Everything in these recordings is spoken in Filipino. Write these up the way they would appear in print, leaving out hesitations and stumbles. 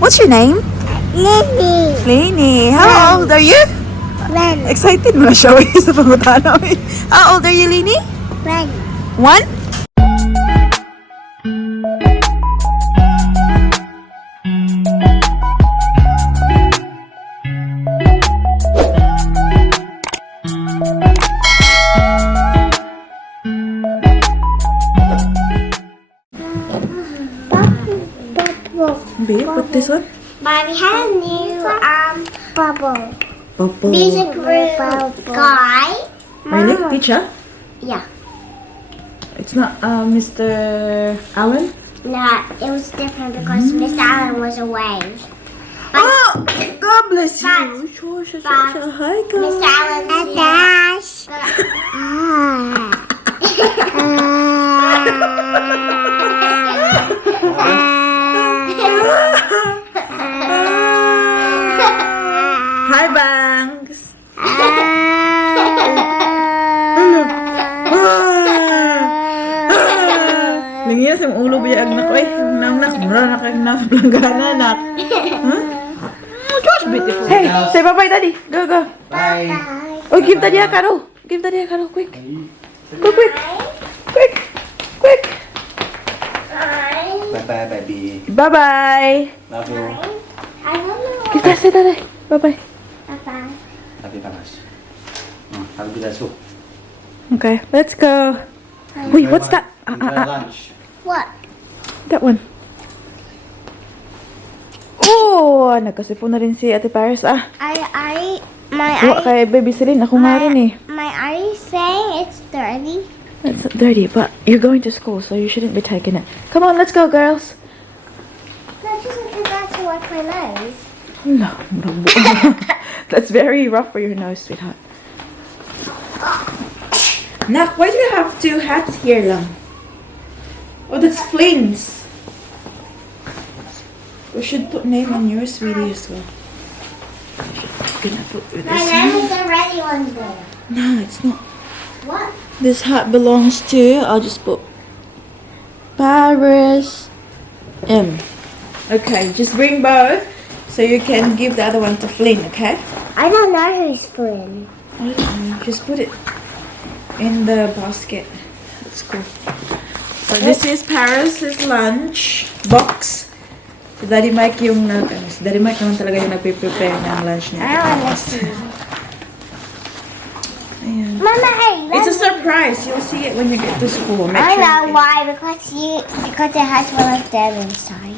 What's your name? Lily. Lainey. How old are you? One. Excited mo na siya sa pangutan namin. How old are you, Lainey? One. 1? Babe, what this one? But we have a new bubble. Bubble. Music room guy. Really? Teacher? Yeah. It's not Mr. Allen? No, it was different because Mr. Allen was away. Oh, God bless But- you. Sure. but Hi, guys. Mr. Allen's Dash. Hi, Bangs. Lingis yung ulo biya agnak ko eh. Nak, mura na kag na planggana nak. Huh? Just beautiful. Hey, say bye-bye, Daddy. Go. Bye. Oh, give Daddy a caro. Give Daddy a caro, quick. Go, quick. Bye-bye, baby. Bye-bye. Love you. I don't know. Give Daddy, Daddy. Bye-bye. Bye-bye. Love you, Pamas. Have a good day, too. Okay, let's go. Wait, what's that? Enjoy lunch. What? That one. Oh, nagkasipon na rin si Ate Paris My kay Baby Celine, ako nga rin eh. my eye saying it's dirty. It's dirty, but you're going to school, so you shouldn't be taking it. Come on, let's go, girls. No, just forgot to wipe my nose. No. That's very rough for your nose, sweetheart. Nak, why do you have 2 hats here lang? Oh, that's Flynn's. We should put name on yours, sweetie, as well. Gonna put this My name is already one there. No, it's not. What? This hat belongs to, I'll just put Paris M. Okay, just bring both so you can give the other one to Flynn, okay? I don't know who's Flynn. I don't know, just put it in the basket. That's cool. So this is Paris's lunch box. So Daddy Mike yung si Daddy Mike naman talaga yung nagpe-prepare ng lunch niya. I want to see. Ayan. Mama, hey, It's a surprise. You'll see it when you get to school. Make I sure know you- why, because it has one of them inside.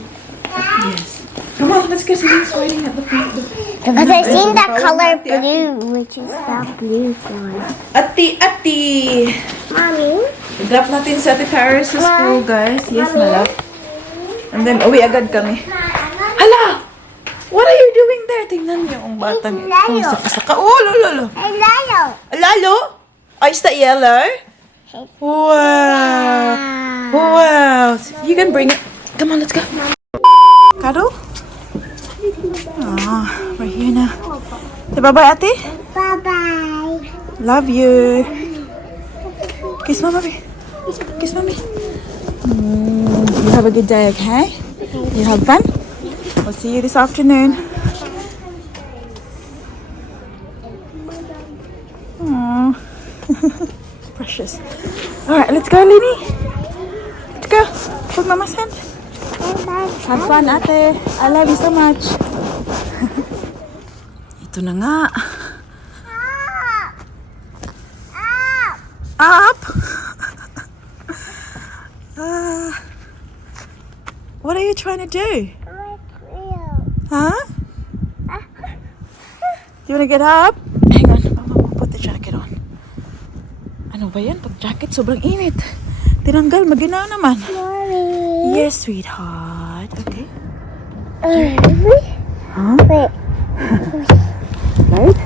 Yes. Come on, let's go. Celine's waiting at the front door. Because I seen that color blue, which is that blue one. Ati! Mommy? Drop natin sa Ate Paris sa school, guys. Yes, Mommy? my love. And then, uwi agad kami. Ma, I'm not Hala! What are you doing there? Tingnan niyo ang batang It's Lalo. ito. Saka-saka. Oh, lolo. Hey, Lalo. Lalo? Oh, is that yellow? Wow. Wow. You can bring it. Come on, let's go. Kado? Ah, we're here now. Say bye-bye, Ate. Bye-bye. Love you. Kiss Mama. Kiss Mommy. You have a good day, okay? You have fun? We'll see you this afternoon. Aww. Precious. Alright, let's go, Lini. Let's go. Hold Mama's hand. Have fun, Ate. I love you so much. Ito na nga. Up! What are you trying to do? Huh? Do you want to get up? Hang on, Mama will put the jacket on. Ano ba yan? Pag jacket, sobrang init. Tinanggal, maginaw naman. Mommy. Yes, sweetheart. Okay. Huh? Wait. Slide?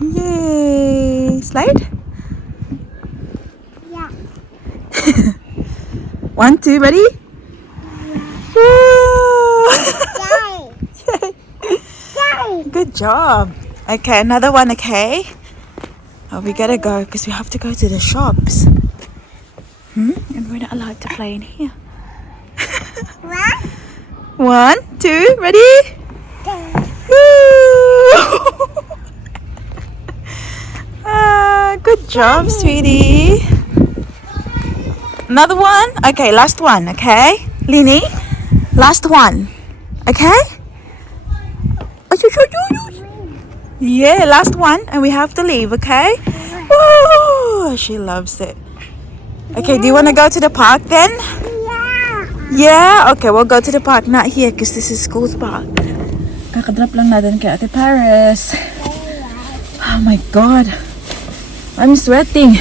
Yay! Slide? Yeah. 1, 2, ready? Woo! Yay. Yay. Good job. Okay, another one, okay? Oh, we gotta go because we have to go to the shops. And we're not allowed to play in here. 1, 2, ready? Woo! Good job, sweetie. Another one? Okay, last one, okay? Lini, last one. Okay? Yeah, last one, and we have to leave, okay? Woo! She loves it. Okay, do you want to go to the park then? Yeah? Okay, we'll go to the park. Not here, because this is school's park. Kakadrop lang natin kay Ate Paris. Oh my God. I'm sweating.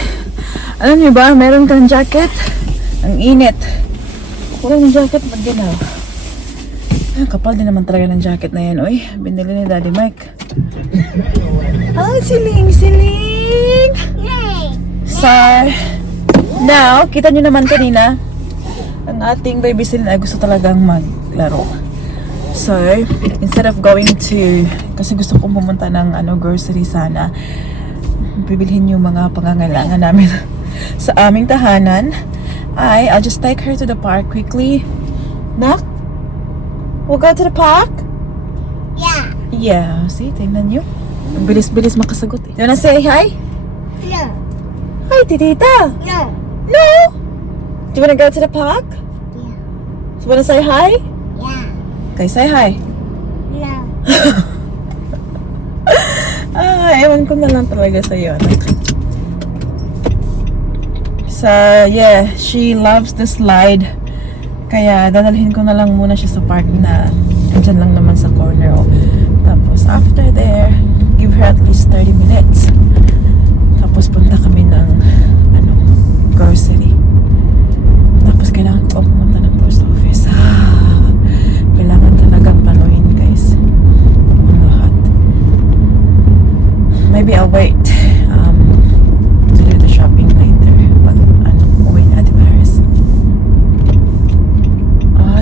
Alam niyo ba, meron kang jacket? Ang init. Wala ng jacket, mag-ginaw. Kapal din naman talaga ng jacket na yan, oy. Binili ni Daddy Mike. Oh, siling! So, now, kita nyo naman kanina, ang ating baby Celine ay gusto talagang maglaro. So, instead of going to, kasi gusto kong pumunta ng grocery sana, bibilhin yung mga pangangailangan namin sa aming tahanan, I'll just take her to the park quickly. Nak? We'll go to the park? Yeah, see, tingnan nyo. Ang bilis-bilis makasagot eh. Do you wanna say hi? No. Hi, titita. No. No? Do you wanna go to the park? Yeah. Do you wanna say hi? Yeah. Okay, say hi. No. Ewan ko na lang talaga sa'yo, anak. So, yeah, she loves the slide. Kaya, dadalhin ko na lang muna siya sa park na andyan lang naman sa corner. Oh. Tapos, after there, give her at least 30 minutes. Tapos, punta kami ng, grocery. Tapos, kailangan ko pumunta ng post office. Kailangan talagang panuhin, guys. Ang lahat. Maybe I'll wait to do the shopping later. Pag, uwi na Ate Paris.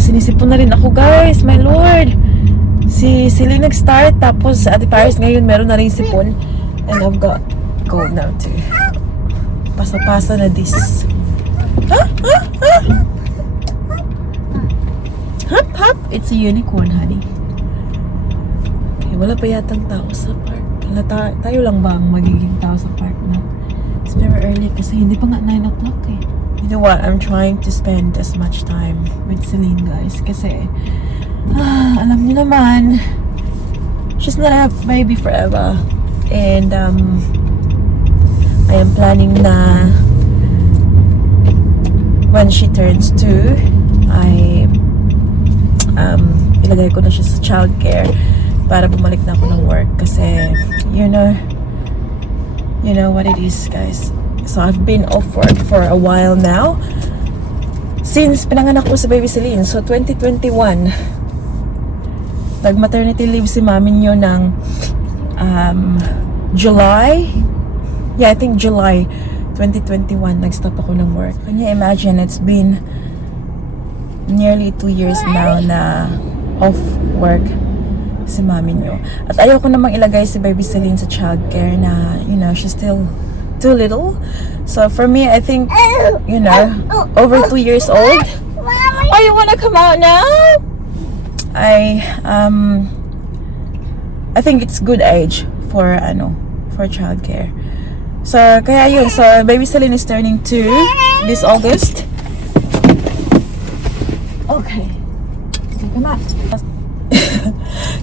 Sinisipon na rin ako, guys. My Lord. Si Celine nag-start, tapos Ate Paris ngayon meron na rin sipon. And I've got gold now too. Pasa-pasa na this. Hop, hop. It's a unicorn, honey. Okay, wala pa yatang tao sa park. Tayo lang ba ang magiging tao sa park na? It's very early kasi hindi pa nga 9 o'clock eh. You know what? I'm trying to spend as much time with Celine, guys. Kasi, alam niyo naman, she's not a baby forever. And, I am planning na when she turns 2, ilagay ko na siya sa childcare para bumalik na ako ng work. Kasi, you know what it is, guys. So, I've been off work for a while now. Since pinanganak ko sa baby Celine. So, 2021. Nag-maternity leave si mami nyo ng July. Yeah, I think July 2021. Nag-stop ako ng work. Can you imagine? It's been nearly 2 years now na off work si mami nyo. At ayaw ko namang ilagay si baby Celine sa childcare na, she's still too little. So for me, I think, over 2 years old. Oh, you wanna come out now? I think it's good age for childcare. So kaya yun. So baby Celine is turning 2 this August. Okay. Come on.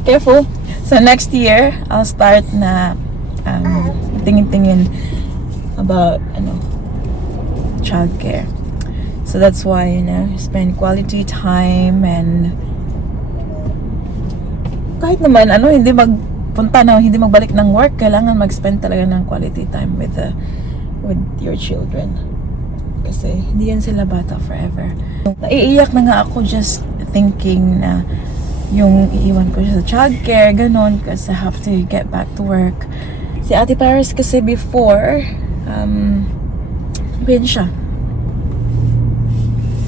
Careful. So next year, I'll start na tingin-tingin about childcare. So that's why spend quality time, and kahit naman hindi magpunta na, hindi magbalik ng work, kailangan mag-spend talaga ng quality time with your children. Kasi hindi yan sila bata forever. Naiiyak na nga ako just thinking na yung iiwan ko siya sa childcare, ganon, kasi I have to get back to work. Si Ate Paris kasi before, bin siya.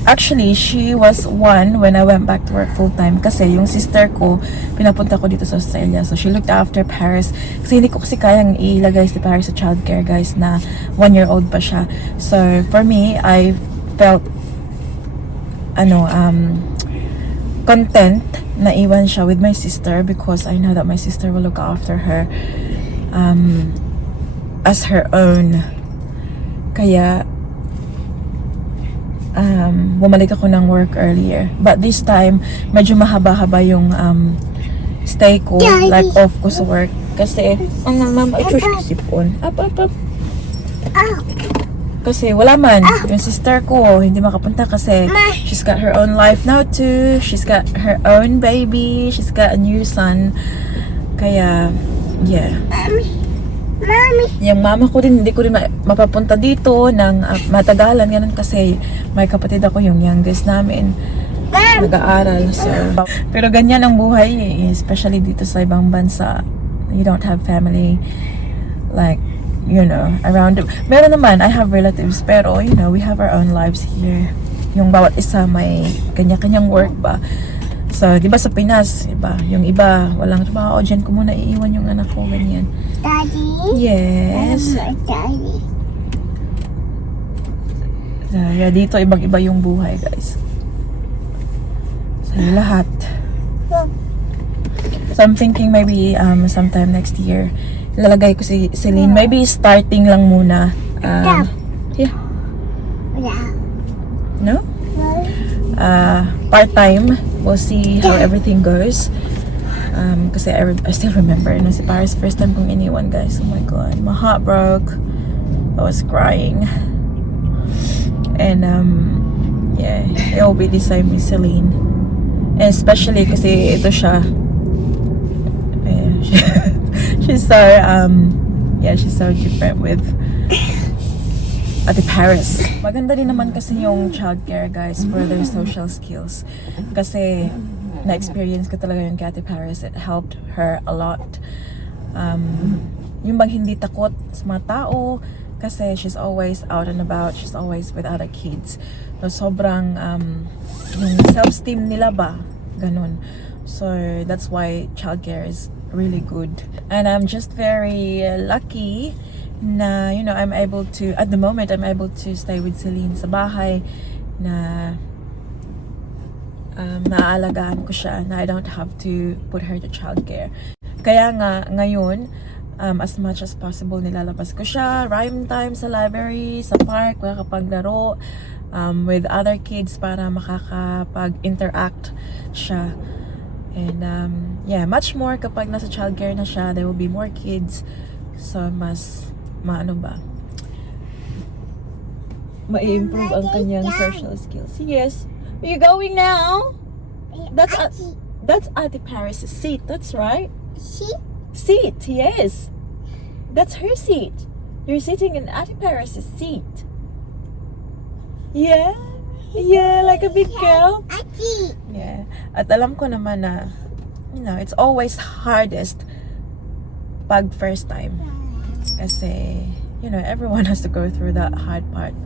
Actually, she was one when I went back to work full-time kasi yung sister ko, pinapunta ko dito sa Australia. So, she looked after Paris. Kasi hindi ko kasi kayang ilagay si Paris sa childcare, guys, na 1-year-old pa siya. So, for me, I felt content na iwan siya with my sister because I know that my sister will look after her as her own. Kaya bumalik ako ng work earlier, but this time medyo mahaba-haba yung stay ko, like off ko sa work kasi ma'am ay sipon up kasi wala man yung sister ko hindi makapunta kasi she's got her own life now too, she's got her own baby, she's got a new son. Kaya yeah, yung mama ko din hindi ko rin mapapunta dito ng matagalan ganun kasi may kapatid ako yung youngest namin nag-aaral, so pero ganyan ang buhay especially dito sa ibang bansa. You don't have family like around. Meron naman, I have relatives, pero we have our own lives here. Yung bawat isa may kanya-kanyang work ba. So, di ba sa Pinas, iba, yung iba, walang trabaho, dyan ko muna iiwan yung anak ko, ganyan. Daddy? Yes. Daddy. So, yeah, dito ibang-iba yung buhay, guys. So, lahat. So, I'm thinking maybe sometime next year, lalagay ko si CELINE. Maybe starting lang muna. Yeah. No? Part-time. We'll see how everything goes. Kasi I still remember si Paris first time kong iniwan, guys. Oh my god, my heart broke. I was crying. And yeah, it will be the same with CELINE. And especially kasi ito siya. She's so she's so different with Ate Paris. Maganda din naman kasi yung childcare, guys, for their social skills. Kasi na-experience ko talaga yung kay Ate Paris. It helped her a lot. Yung bang hindi takot sa mga tao kasi she's always out and about. She's always with other kids. So sobrang yung self-esteem nila ba? Ganun. So that's why childcare is really good. And I'm just very lucky na I'm able to, at the moment I'm able to stay with CELINE sa bahay na naaalagaan ko siya, na I don't have to put her to childcare. Kaya nga ngayon as much as possible nilalabas ko siya, rhyme time sa library, sa park, makakapaglaro with other kids para makakapag-interact siya. And yeah, much more kapag nasa childcare na siya, there will be more kids. So mas ma-improve ang kanyang social skills. Yes. Are you going now? That's Ate Paris' seat. That's right. Seat, yes. That's her seat. You're sitting in Ate Paris' seat. Yeah. Yeah, like a big girl. Yeah. At alam ko naman na, it's always hardest pag first time. Kasi, everyone has to go through that hard part.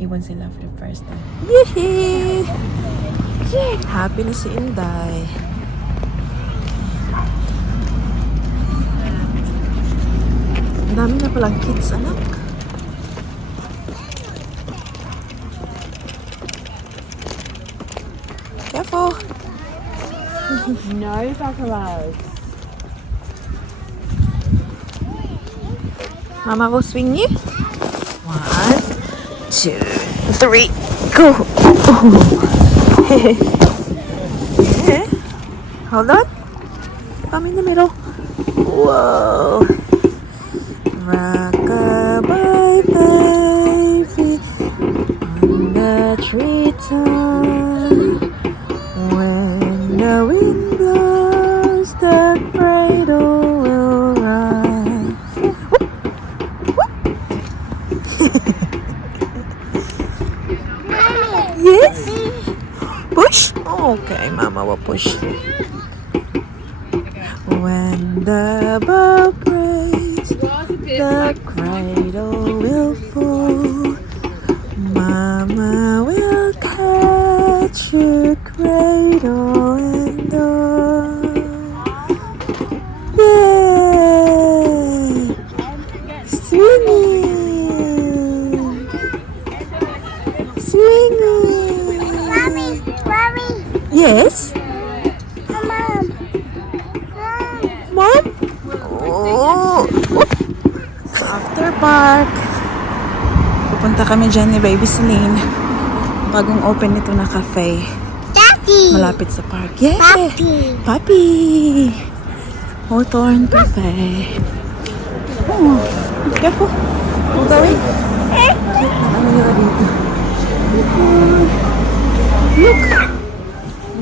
Iwan sila for the first time. Yehey! Happy na si Inday. Ang dami na palang kids, anak. Careful! No buckaroos. Mama will swing you. 1, 2, 3, go! Okay. Hold on. Come in the middle. Whoa! Rock-a-bye, baby, on the treetop. When the wind blows, the cradle will rise. Yes? Push? Okay, Mama will push. When the bow breaks, the cradle will fall. Mama will catch your cradle and all. Yay! Swinging! Swinging! Mommy, Yes? Mom. Mom? Oh. After park. Pupunta kami dyan ni Baby Celine. Bagong open nito na cafe. Daddy. Malapit sa park. Yeah. Papi. Papi. Hawthorne Cafe. Oh. Careful. Going. Ano nila dito? Look.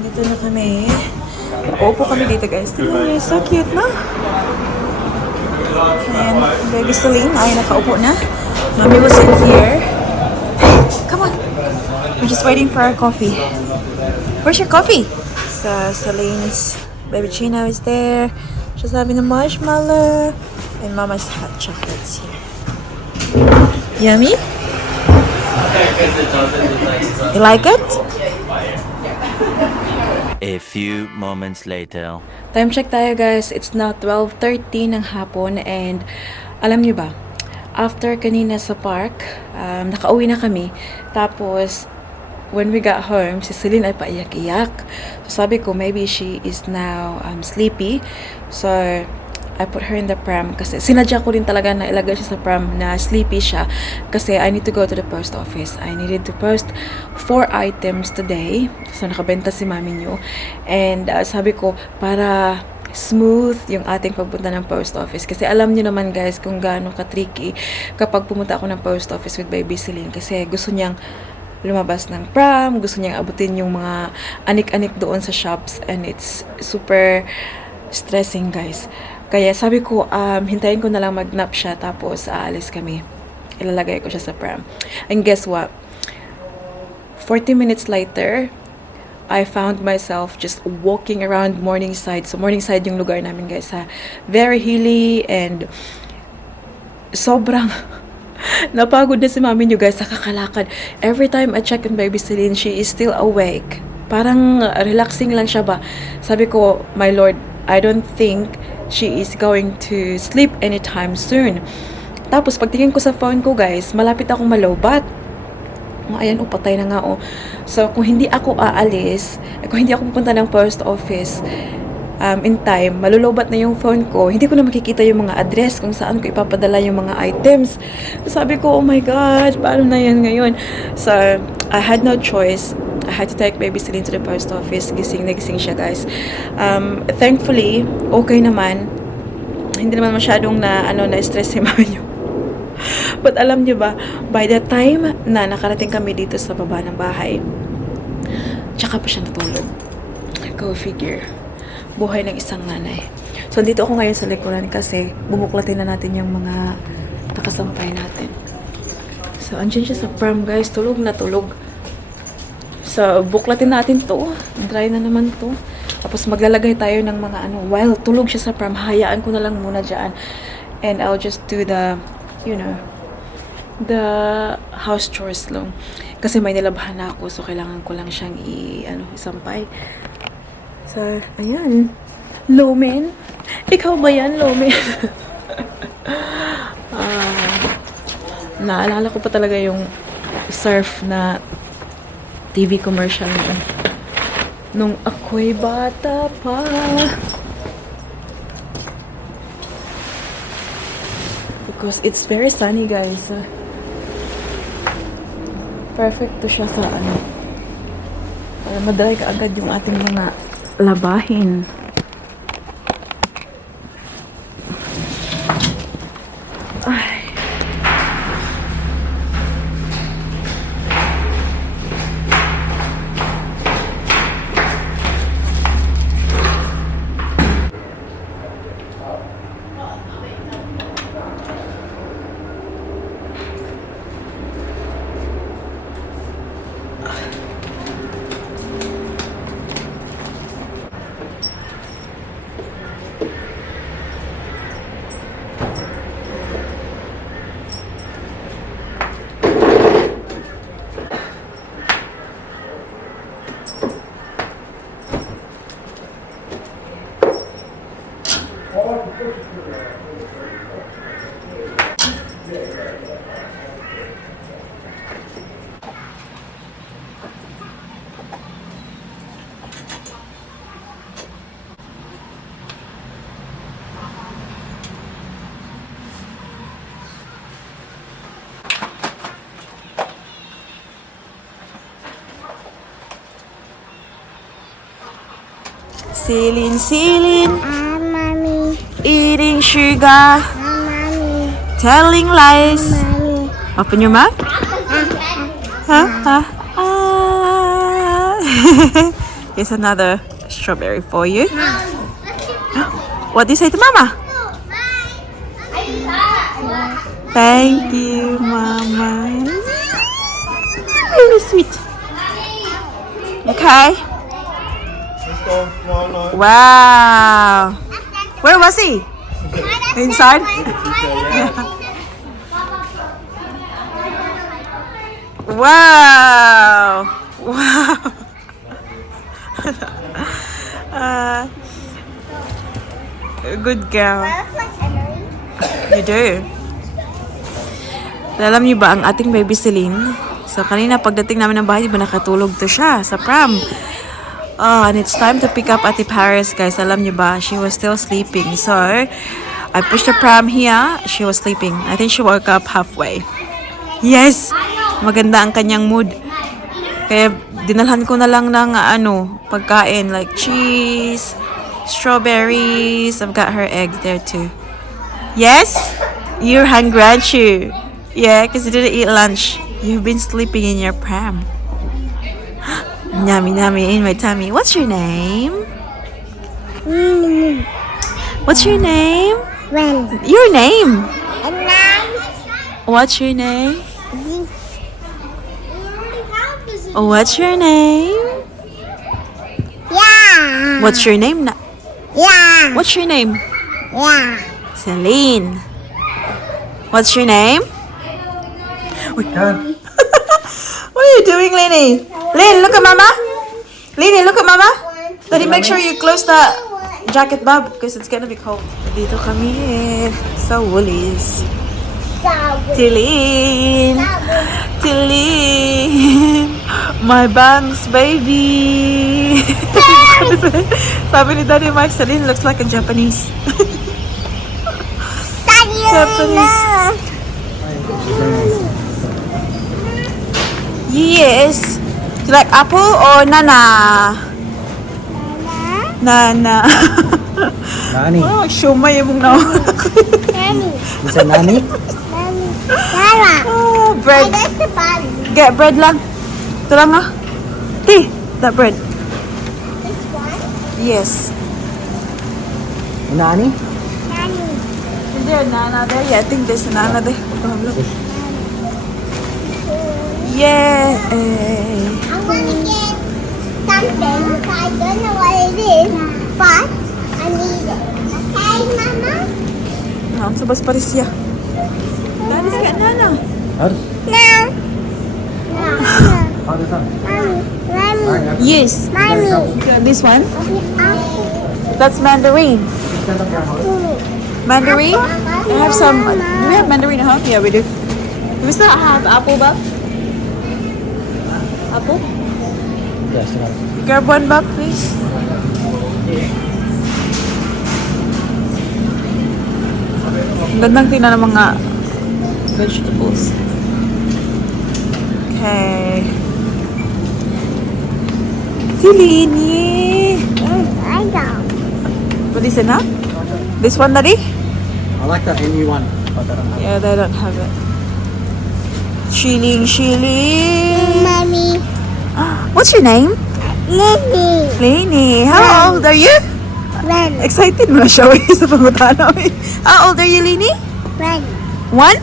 Dito na kami. Opo kami dito guys. Tingnan niyo. So cute na. And Baby Celine ay nakaupo na. Mommy was in here. Come on. We're just waiting for our coffee. Where's your coffee? So Celine's baby Chino is there. She's having a marshmallow. And Mama's hot chocolates here. Yummy? You like it? A few moments later. Time check tayo guys. It's now 12:30 ng hapon and alam niyo ba, after kanina sa park, nakauwi na kami. Tapos, when we got home, si Celine ay paiyak-iyak. So sabi ko, maybe she is now sleepy. So, I put her in the pram kasi sinadya ko rin talaga na ilagay siya sa pram na sleepy siya kasi I need to go to the post office. I needed to post 4 items today. So nakabenta si mami niyo. And sabi ko para smooth yung ating pagpunta ng post office. Kasi alam niyo naman guys kung gaano ka-tricky kapag pumunta ako ng post office with Baby Celine kasi gusto niyang lumabas ng pram, gusto niyang abutin yung mga anik-anik doon sa shops and it's super stressing guys. Kaya sabi ko, hintayin ko na lang mag-nap siya tapos aalis kami. Ilalagay ko siya sa pram. And guess what? 40 minutes later, I found myself just walking around Morningside. So Morningside yung lugar namin guys ha. Very hilly and sobrang napagod na si mami niyo guys sa kakalakad. Every time I check on Baby Celine, she is still awake. Parang relaxing lang siya ba. Sabi ko, my Lord, I don't think she is going to sleep anytime soon. Tapos pagtingin ko sa phone ko guys, malapit akong malobat. Ayan, patay na nga So kung hindi ako aalis, kung hindi ako pupunta ng post office in time, malulobat na yung phone ko. Hindi ko na makikita yung mga address kung saan ko ipapadala yung mga items. Sabi ko, oh my God, paano na yan ngayon? So I had no choice. I had to take Baby Celine to the post office. Gising na gising siya guys. Thankfully, okay naman. Hindi naman masyadong na-stress si mama niyo. But alam niyo ba, by the time na nakarating kami dito sa baba ng bahay, tsaka pa siya natulog. Go figure. Buhay ng isang nanay. So, dito ako ngayon sa likuran kasi bubuklatin na natin yung mga nakasampay natin. So, andyan siya sa pram guys. Tulog na tulog. So, buklatin natin to. Dry na naman to. Tapos maglalagay tayo ng mga while tulog siya sa pram, hayaan ko na lang muna dyan. And I'll just do the, the house chores lang. Kasi may nilabhan na ako, so kailangan ko lang siyang isampay. So, ayan. Lomen. Ikaw ba yan, Lomen? Naalala ko pa talaga yung surf na TV commercial noon. Nung ako'y bata pa. Because it's very sunny, guys. Perfect to siya sa para madry ka agad yung ating mga labahin. Ay. Celine, Celine. Mommy. Eating sugar. Mommy. Telling lies. Mommy. Open your mouth. Here's another strawberry for you. What do you say to Mama? Thank you, Mama. Really sweet. Okay. Wow. Where was he? Inside? Wow. Wow. Good girl. You do. Alam niyo ba ang ating baby Celine? So kanina pagdating namin ng bahay, di ba nakatulog to siya sa pram. Oh, and it's time to pick up Ate Paris, guys. Alam niyo ba, she was still sleeping. So I pushed the pram here. She was sleeping. I think she woke up halfway. Yes! Maganda ang kanyang mood. Kaya dinalhan ko na lang ng pagkain like cheese, strawberries. I've got her eggs there too. Yes? You're hungry, aren't you? Yeah, because you didn't eat lunch. You've been sleeping in your pram. Yummy, yummy in my tummy. What's your name? What's your name? When? Your name? And now? What's your name? What's your name? Yeah. What's your name? Yeah. What's your name? Yeah. Celine. What's your name? What are you doing, Lenny? Lynn, look at Mama. Lenny, look at Mama. Daddy, make sure you close the jacket, Bob, because it's gonna be cold. Dito kami sa Woolies. Celine. Celine. My bangs, baby. Sabi ni Daddy Mike, Celine looks like a Japanese. Japanese. Yes. Do you like apple or nana? Nana. Nani? Oh, shumay yung nawala ko. Mommy. Is that Nani? Mommy. Sarah. Oh, bread. That's the bottom. Get bread lang. Ito lang ah. Ti, that bread. This one? Yes. Nani? Mommy. Is there a nana there? Yeah, I think there's a nana there. Yeah. I want to get something. I don't know what it is, but I need it. Okay, Mama? Ang sabas paris siya. Daddy's got nana. How? No. How does that? Mommy. Yes. Mommy. This one? Mommy. That's mandarin. Mandarin? I have some. Do we have mandarin at home? Yeah, we do. Do we still have apple, Bob? Apple? Yes, sir. Grab one, Bob, please. Ang gandang tingnan ng mga vegetables. Okay. Celine, I go. what is it now? This one, Daddy? I like that MU1, but I don't have it. Yeah, they don't have it. Shilling. Mommy. What's your name? Lily. Lainey. How old are you? When? Excited mo na siya sa pangutan namin. How old are you, Lainey? When? 1?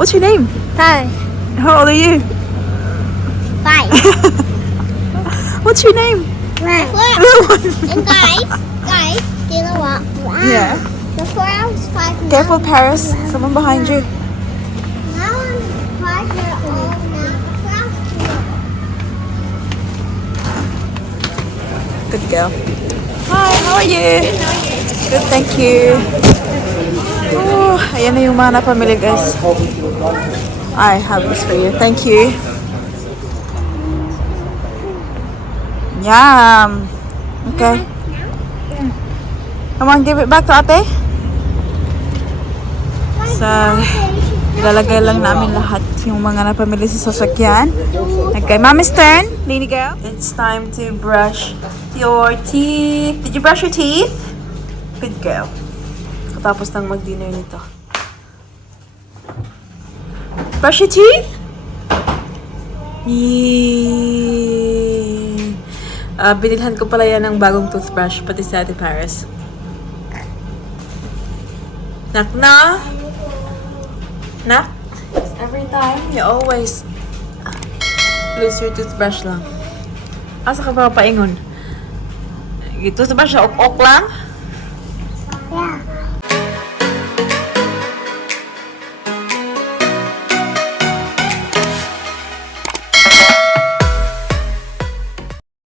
What's your name? First. How old are you? 5. What's your name? When? And guys, you know what? Wow. Yeah. Before I was 5. Careful, Paris. Someone behind you. Now I'm 5 years old now. Good girl. Hi, how are you? Good, thank you. Oh, ayan na yung mga napamili, guys. I have this for you. Thank you. Yum. Okay. Come on, give it back to ate. So, Ilalagay lang namin lahat yung mga napamili sa sasakyan. Okay, Mommy's turn. Lady girl. It's time to brush your teeth. Did you brush your teeth? Good girl. Tapos nang mag-dinner nito. Brush your teeth? Yee. Binilhan ko pala yan ng bagong toothbrush, pati sa Ate Paris. Knock na? Knock? Every time, you always lose your toothbrush lang. Asa ka ba paingon? Toothbrush na ok-ok lang?